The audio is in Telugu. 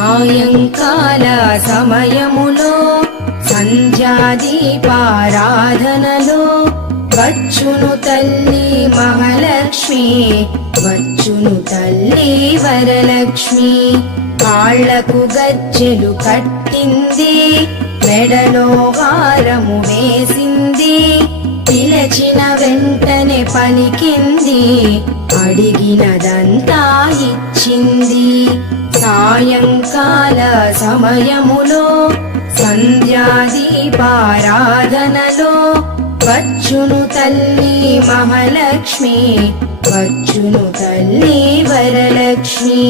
సాయంకాల సమయములో సంధ్యాదీపారాధనలో వచ్చును తల్లి మహాలక్ష్మి, వచ్చును తల్లి వరలక్ష్మి. కాళ్లకు గజ్జెలు కట్టింది, మెడలో హారము వేసింది, పిలచిన వెంటనే పలికింది, అడిగినదంతా ఇచ్చింది. సాయంకాల సమయములో సంధ్యాదీపారాధనలో వచ్చును తల్లి మహాలక్ష్మి, వచ్చును తల్లి వరలక్ష్మి.